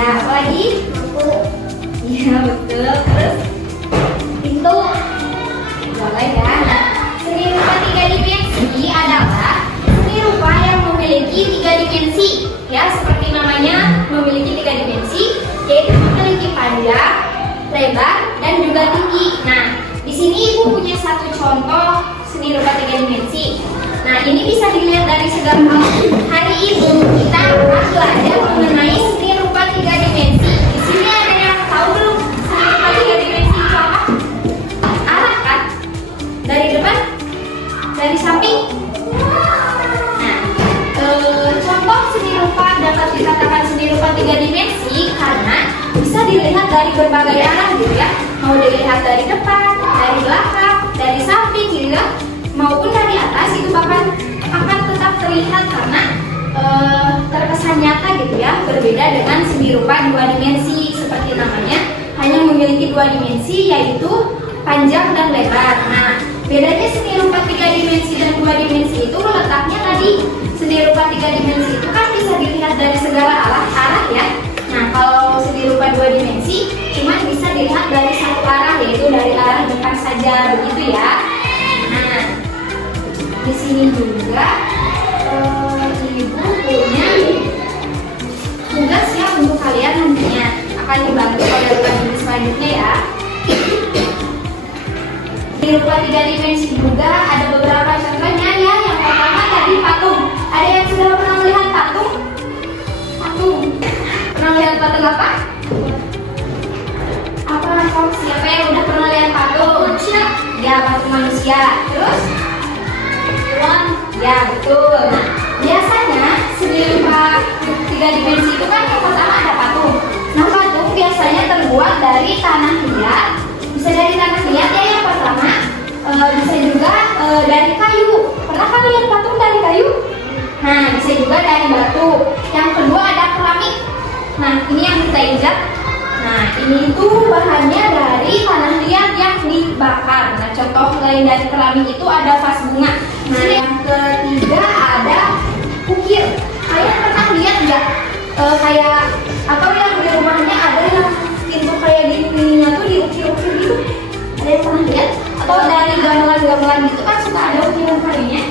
Ya, apa lagi? Iya, betul. Terus pintu. Boleh ya. Nah, seni rupa tiga dimensi adalah seni rupa yang memiliki tiga dimensi. Ya, seperti namanya memiliki tiga dimensi, yaitu memiliki panjang, lebar, dan juga tinggi. Nah, di sini Ibu punya satu contoh seni rupa tiga dimensi. Nah, ini bisa dilihat dari segala hal. Hari ini kita akan belajar mengenai seni rupa tiga dimensi. Di sini ada yang tahu belum seni rupa tiga dimensi itu apa? Arah kan? Dari depan? Dari samping? Nah, contoh seni rupa dapat dikatakan seni rupa tiga dimensi karena bisa dilihat dari berbagai arah gitu ya. Mau dilihat dari depan, dari belakang, dari samping gitu ya, maupun dari atas, itu bahkan akan tetap terlihat karena terkesan nyata gitu ya. Berbeda dengan seni rupa dua dimensi, seperti namanya hanya memiliki dua dimensi, yaitu panjang dan lebar. Nah, bedanya seni rupa tiga dimensi dan dua dimensi itu letaknya tadi. Seni rupa tiga dimensi itu kan bisa dilihat dari segala arah ya. Nah, kalau seni rupa dua dimensi cuma bisa dilihat dari satu arah, yaitu dari arah depan saja, begitu ya. Nah, di sini juga Ibu punya tugas ya untuk kalian nantinya, akan dibantu oleh rekan Ibu selanjutnya ya. Di rupa tiga dimensi juga ada beberapa contohnya ya. Yang pertama tadi patung. Ada yang sudah pernah melihat patung? Patung. Pernah lihat patung apa? Apa siapa yang udah pernah lihat patung? Manusia. Ya, patung manusia. Terus? Hewan. Ya, betul. Nah, biasanya seni rupa tiga dimensi itu kan yang pertama ada patung. Nah, patung biasanya terbuat dari tanah liat. Bisa dari tanah liat ya yang pertama. Bisa juga dari kayu. Pernah kan lihat patung dari kayu? Nah, bisa juga dari batu. Yang kedua ada keramik. Nah, ini yang kita injak. Nah, ini itu bahannya dari tanah liat yang dibakar. Nah, contoh lain dari keramik itu ada vas bunga. Nah, yang ketiga ada ukir. Kalian pernah lihat nggak? Kayak atau yang di rumahnya ada yang pintu kayak gini-gininya tuh diukir-ukir gitu. Ada yang pernah lihat? Atau dari gamelan-gamelan gitu kan suka ada ukiran kayunya.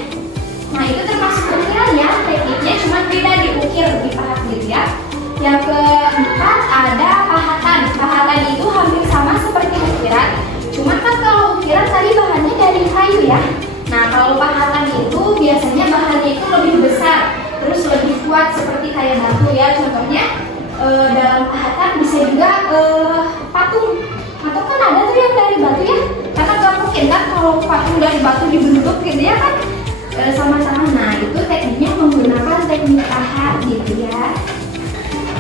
Nah, itu termasuk ukiran ya, tekniknya cuma beda, diukir, dipahat gitu ya. Yang keempat ada pahatan. Pahatan itu hampir sama seperti ukiran, cuma kan kalau ukiran tadi bahannya dari kayu ya. Nah, kalau pahatan itu biasanya bahannya itu lebih besar, terus lebih kuat seperti kayak batu ya. Contohnya dalam pahatan bisa juga patung. Patung kan ada tuh yang dari batu ya, karena gak mungkin kan kalau patung dari batu dibentuk gitu ya kan sama tangan. Nah, itu tekniknya menggunakan teknik pahat gitu ya.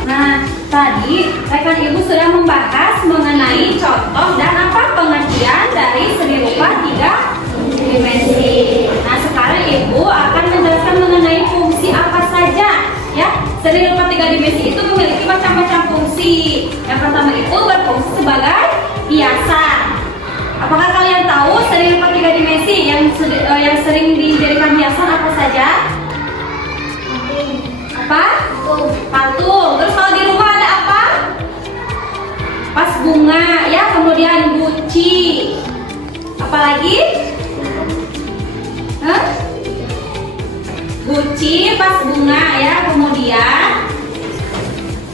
Nah, tadi rekan Ibu sudah membahas mengenai contoh dan apa pengertian dari seni rupa tiga dimensi. Nah, sekarang Ibu akan menjelaskan mengenai fungsi apa saja ya. Seni rupa tiga dimensi itu memiliki macam-macam fungsi. Yang pertama itu berfungsi sebagai hiasan. Apakah kalian tahu seni rupa tiga dimensi yang sering dijadikan hiasan apa saja? Apa? Patung. Terus kalau di rumah ada apa? Vas bunga ya, kemudian guci. Apalagi? Guci, vas bunga ya, kemudian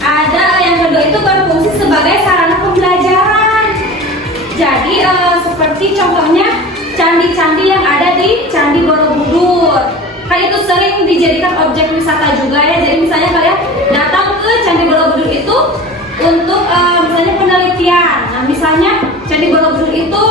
ada yang kedua itu berfungsi sebagai sarana pembelajaran. Jadi seperti contohnya candi-candi yang ada di Candi Borobudur. Kan itu sering dijadikan objek wisata juga ya. Jadi misalnya kalian datang ke Candi Borobudur itu untuk misalnya penelitian. Nah, misalnya Candi Borobudur itu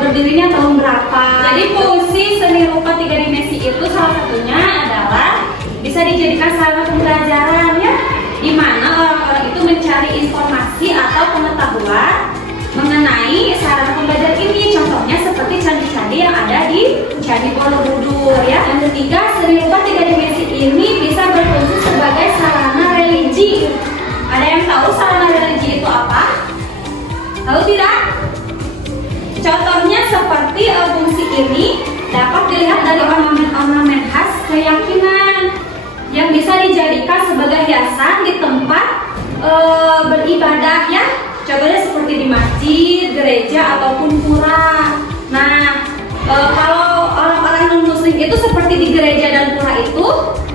berdirinya tahun berapa. Jadi fungsi seni rupa tiga dimensi itu salah satunya adalah bisa dijadikan sarana pembelajaran ya, di mana orang-orang itu mencari informasi atau pengetahuan mengenai sarana pembelajaran ini. Contohnya seperti candi-candi yang ada di Candi Borobudur ya. Yang ketiga, seni rupa tiga dimensi ini bisa berfungsi sebagai sarana religi. Ada yang tahu sarana religi itu apa? Tahu tidak? Contohnya seperti fungsi ini dapat dilihat dari ornamen-ornamen khas keyakinan yang bisa dijadikan sebagai hiasan di tempat beribadah ya. Contohnya seperti di masjid, gereja ataupun pura. Nah, kalau orang-orang non-muslim itu seperti di gereja dan pura itu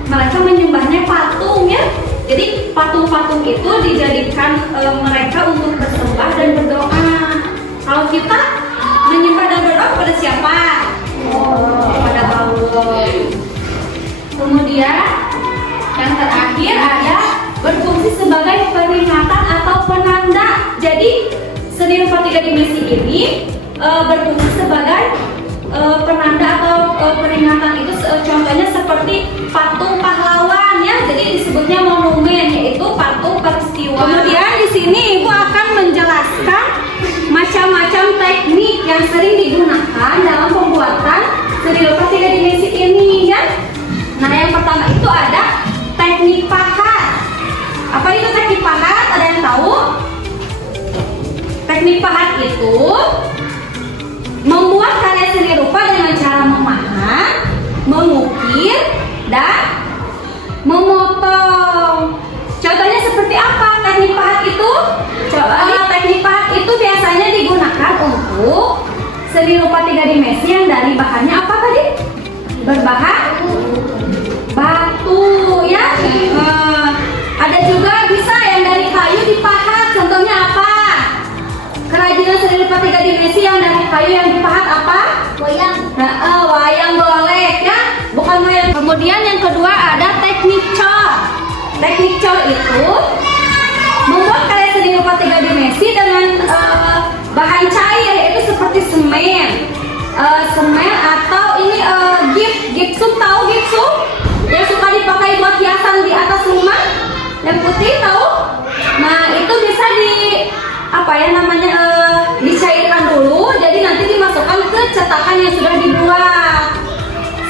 mereka menyembahnya patung ya. Jadi patung-patung itu dijadikan mereka untuk bersembah dan berdoa. Kalau kita menyembah dan berdoa kepada siapa? Kepada Allah. Kemudian yang terakhir ada berfungsi sebagai peringatan atau penanda. Jadi seni rupa 3 dimensi ini berfungsi sebagai penanda atau peringatan. Itu contohnya seperti patung pahlawan ya. Jadi disebutnya monumen, yaitu patung peristiwa. Kemudian di sini Ibu akan menjelaskan macam-macam teknik yang sering digunakan dalam pembuatan seni rupa 3 dimensi ini ya. Nah, yang pertama itu ada teknik pahat. Apa itu teknik pahat? Ada yang tahu? Teknik pahat itu membuat karya seni rupa dengan cara memahat, mengukir, dan memotong. Contohnya seperti apa teknik pahat itu? Teknik pahat itu biasanya digunakan untuk seni rupa 3 dimensi yang dari bahannya apa tadi? Berbahan batu ya. Ada juga bisa yang dari kayu dipahat. Contohnya apa? Kerajinan seni rupa 3 dimensi yang dari kayu yang dipahat apa? Wayang. Wayang golek ya, bukan wayang. Kemudian yang kedua ada teknik cor. Teknik cor itu membuat karya seni rupa 3 dimensi dengan bahan cair, yaitu seperti semen, atau ini gipsum. Tahu gipsum? Yang suka dipakai buat hiasan di atas rumah, yang putih tahu? Nah, itu bisa dicairkan dulu, jadi nanti dimasukkan ke cetakan yang sudah dibuat.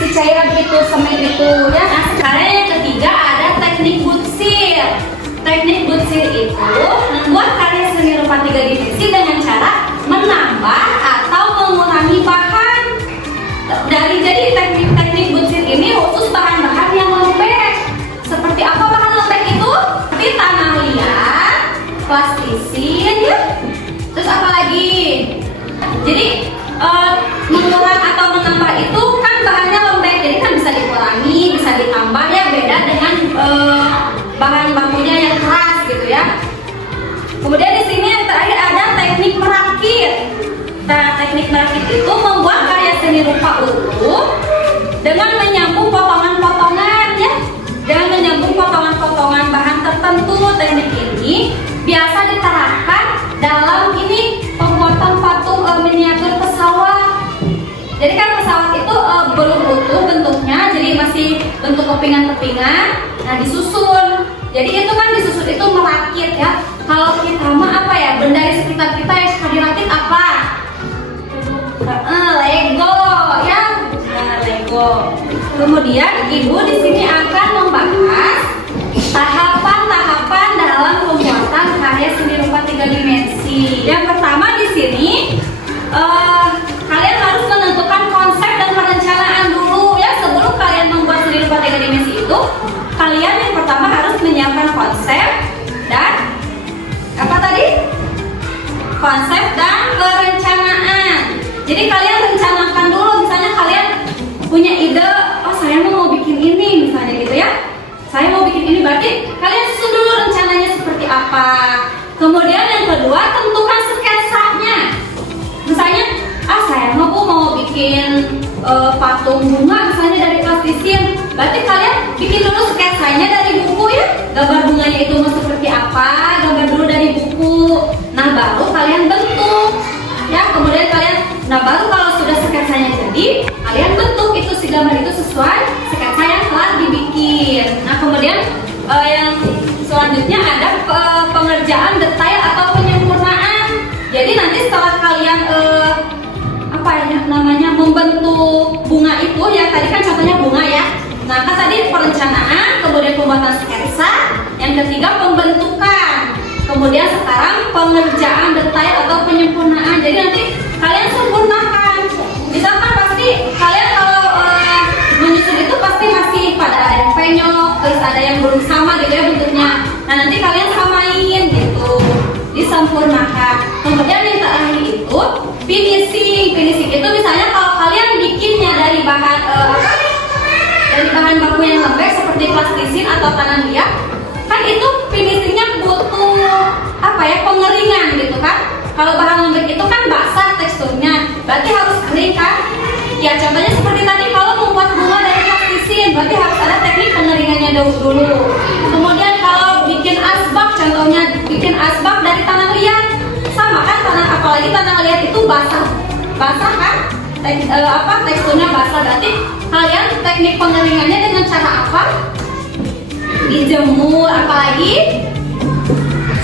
Si cairan itu, semen itu ya. Nah, sekarang yang ketiga ada teknik butsir. Teknik butsir itu membuat karya seni rupa 3 dimensi dengan cara menambah atau mengurangi bahan. Jadi teknik butsir ini khusus bahan-bahan yang lembek. Seperti apa bahan lembek itu? Seperti tanah liat, plastisin ya. Terus apa lagi? Jadi mengurangi atau menambah itu kan bahannya lembek, jadi kan bisa dikurangi, bisa ditambah ya, beda dengan bahan bakunya yang keras gitu ya. Kemudian di sini yang terakhir ada teknik merakit. Nah, teknik merakit itu membuat karya seni rupa utuh dengan menyambung potongan-potongan ya. Dengan menyambung potongan-potongan bahan tertentu. Teknik ini biasa diterapkan dalam pembuatan patung miniatur pesawat. Jadi kan pesawat itu belum utuh bentuknya, jadi masih bentuk kepingan-kepingan. Nah, disusun. Jadi itu kan disusun itu merakit ya. Kalau kita mah apa ya, benda di sekitar kita yang suka dirakit apa? Lego ya. Nah, Lego. Kemudian Ibu di sini akan membahas tahapan-tahapan dalam pembuatan karya seni rupa 3 dimensi. Yang pertama di sini kalian harus menentukan konsep dan perencanaan dulu ya. Sebelum kalian membuat seni rupa 3 dimensi itu, kalian yang pertama harus menyiapkan konsep dan apa tadi? Konsep dan perencanaan. Jadi kalian rencanakan dulu, misalnya kalian punya ide, oh saya mau bikin ini misalnya gitu ya. Saya mau bikin ini, berarti kalian susun dulu rencananya seperti apa. Kemudian yang kedua, tentukan sketsanya. Misalnya, saya mau bikin patung bunga misalnya dari plastisin. Berarti kalian bikin dulu sketsanya dari buku ya. Gambar bunganya itu mau seperti apa, gambar dulu dari buku. Nah, baru kalian bentuk. Ya, kemudian baru kalau sudah sketsanya jadi, kalian bentuk itu si gambar itu sesuai sketsa yang telah dibikin. Nah, kemudian yang selanjutnya ada pengerjaan detail atau penyempurnaan. Jadi nanti setelah kalian membentuk bunga itu ya, tadi kan contohnya bunga ya. Nah, kan tadi perencanaan, kemudian pembuatan sketsa, yang ketiga pembentukan, kemudian sekarang pengerjaan detail atau penyempurnaan. Jadi nanti kalian sempurnakan. Misalkan pasti kalian kalau menyusun itu pasti masih pada ada yang penyok, terus ada yang belum sama gitu ya bentuknya. Nah, nanti kalian samain disempurnakan. Kemudian yang terakhir itu finishing. Finishing itu misalnya kalau kalian bikinnya dari bahan dari bahan baku yang lembek seperti plastisin atau tanah liat, kan itu finishingnya butuh pengeringan gitu kan. Kalau bahan lembek itu kan basah teksturnya, berarti harus kering kan. Ya contohnya seperti tadi, kalau membuat bunga dari plastisin berarti harus ada teknik pengeringannya dulu. Kemudian kalau bikin asbak, contohnya bikin asbak dari tanah liat, sama kan, apalagi tanah liat itu basah kan, teksturnya basah, berarti kalian teknik pengeringannya dengan cara apa? Dijemur. Apalagi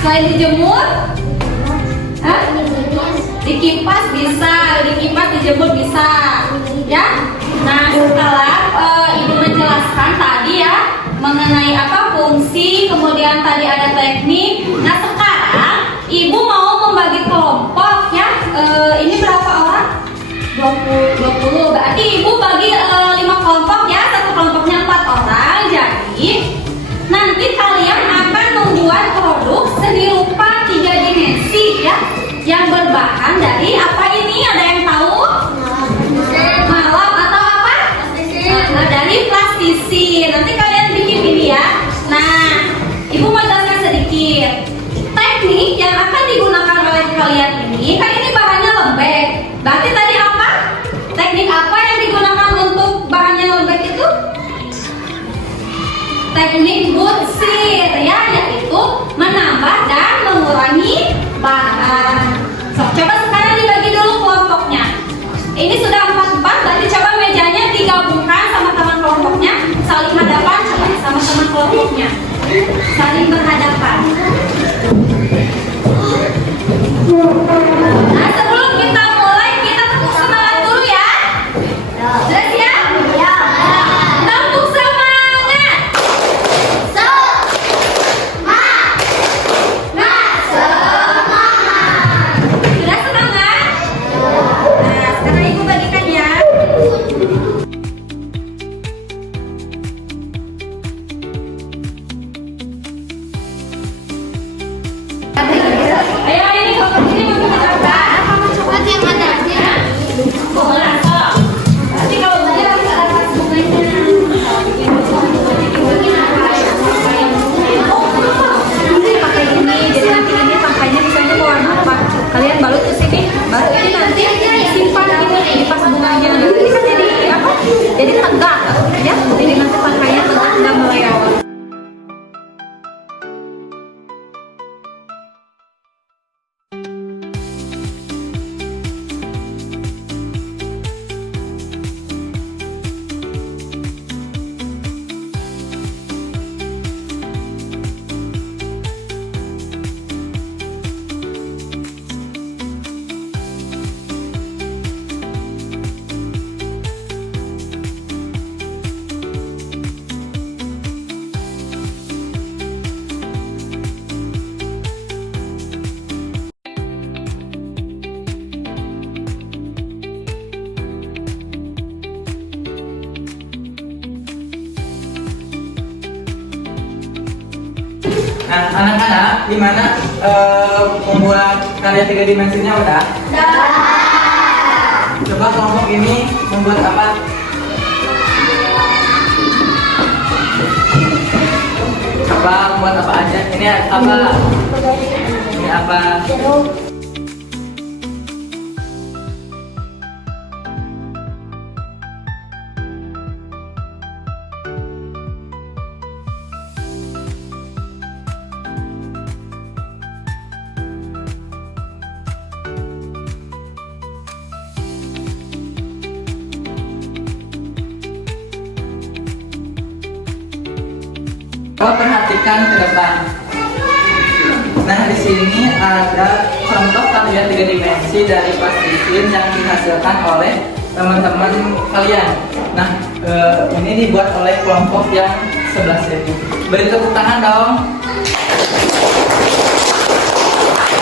selain dijemur, dikipas bisa, dijemur bisa ya. Nah, setelah ibu menjelaskan tadi ya mengenai fungsi, kemudian tadi ada teknik. Nah, sekarang ibu mau membagi kelompok ya. Ini berapa orang? 20. Berarti ibu bagi 5 kelompok ya. Satu kelompoknya 4 orang. Jadi nanti kalian akan membuat produk seni rupa 3 dimensi ya, yang berbahan dari apa ini? Ada yang tahu? Malam atau apa? Dari plastisin. Nanti kalian bikin ini ya. Nah, ibu mau jelaskan sedikit teknik yang akan digunakan oleh kalian ini. Kan ini bahannya lembek, berarti tadi apa? Teknik apa yang digunakan untuk bahannya lembek itu? Teknik butsir ya, yaitu menambah dan mengurangi bahan. Coba sekarang dibagi dulu kelompoknya. Ini sudah 4-4, berarti coba mejanya digabungkan sama teman kelompoknya, saling hadapan sama teman kelompoknya, saling berhadapan. Nah, sebelum kita mulai, kita tepuk semangat dulu ya. Sudah siap? Ya. Tepuk semangat. Sudah semangat? Nah, sekarang ibu bagikan ya. Ayo ini kelompok ini mau bikin apa? Coklat yang ada Bunga. Nanti kalau bunga harus ada tas bunganya. Nanti pakai ini, jadi nanti ini pakainya misalnya warna apa? Kalian balut ke sini, baru ini nanti simpan ini di pas bunganya. Nanti kan jadi apa? Jadi tegak ya. Jadi nanti pakainya tegak, nggak melewat. Nah, anak-anak, gimana membuat karya 3 dimensinya udah? Coba kelompok ini membuat apa? Coba membuat apa aja? Ini apa? Ini apa? Coba perhatikan ke depan. Nah, di sini ada contoh karya 3 dimensi dari plastisin yang dihasilkan oleh teman-teman kalian. Nah, ini dibuat oleh kelompok yang sebelah sini. Beri tepuk tangan dong.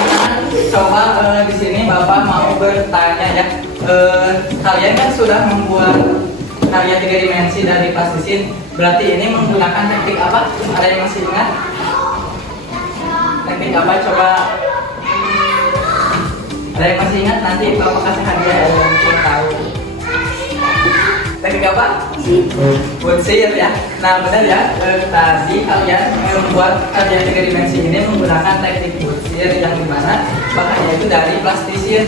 Nah, coba di sini Bapak mau bertanya ya. Kalian kan sudah membuat karya 3 dimensi dari plastisin, berarti ini menggunakan teknik apa? Ada yang masih ingat? Teknik apa? Coba Ada yang masih ingat? Nanti Bapak kasih hadiah ya, yang tahu. Teknik apa? Butsir ya. Nah benar ya, tadi kalian membuat karya 3 dimensi ini menggunakan teknik butsir yang dimana bahannya itu dari plastisin.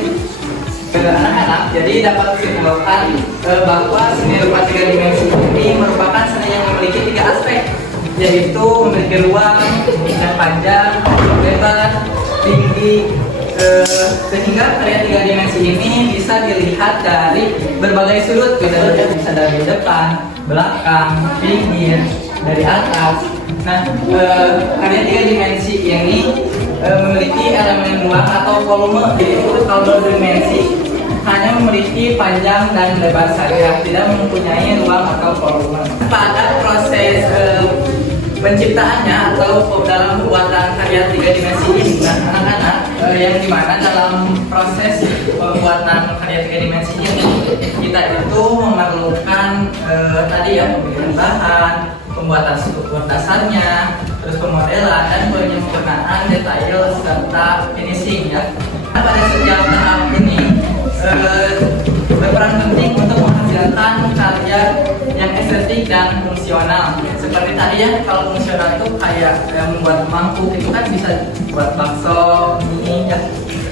Anak-anak, jadi dapat disimpulkan bahwa seni rupa 3 dimensi ini merupakan seni yang memiliki 3 aspek, yaitu memiliki ruang yang panjang, lebar, tinggi, sehingga karya 3 dimensi ini bisa dilihat dari berbagai sudut, bisa dari depan, belakang, pinggir, dari atas. Nah, karya 3 dimensi ini memiliki elemen ruang atau volume, yaitu kalau 2 dimensi hanya memiliki panjang dan lebar saja, tidak mempunyai ruang atau volume. Pada proses penciptaannya atau dalam pembuatan karya 3 dimensi ini, nah anak-anak, yang dimana dalam proses pembuatan karya 3 dimensi ini kita itu memerlukan tadi ya, pemilihan bahan, pembuatan struktur dasarnya, terus pemodelan dan penyempurnaan detail serta finishing ya. Pada setiap tahap ini berperan penting untuk menghasilkan karya yang estetik dan fungsional. Seperti tadi ya, kalau fungsional itu kayak membuat mangkuk itu kan bisa buat bakso, mie ya.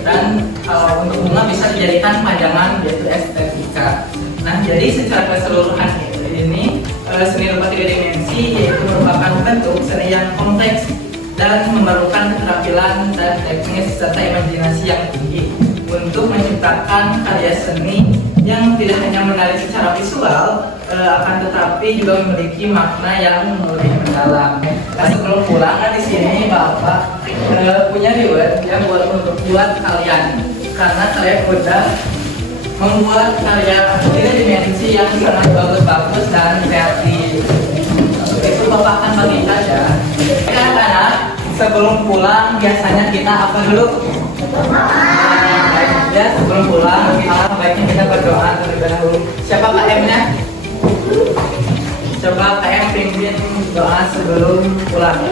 Dan kalau untuk bunga bisa dijadikan pajangan, yaitu estetika. Nah, jadi secara keseluruhan ini seni rupa 3 dimensi yaitu merupakan bentuk seni yang kompleks dan memerlukan keterampilan dan teknis serta imajinasi yang tinggi untuk menciptakan karya seni yang tidak hanya menarik secara visual, akan tetapi juga memiliki makna yang lebih mendalam. Nah, sebelum pulang kan di sini Bapak punya reward yang buat kalian, karena kalian udah membuat karya 3 dimensi yang sangat bagus-bagus dan kreatif. Itu Bapak akan bagikan ya. Anak-anak, sebelum pulang biasanya kita apa dulu? Ya, sebelum pulang baiknya kita berdoa terlebih dahulu. Siapa KM-nya? Coba KM pimpin doa sebelum pulang.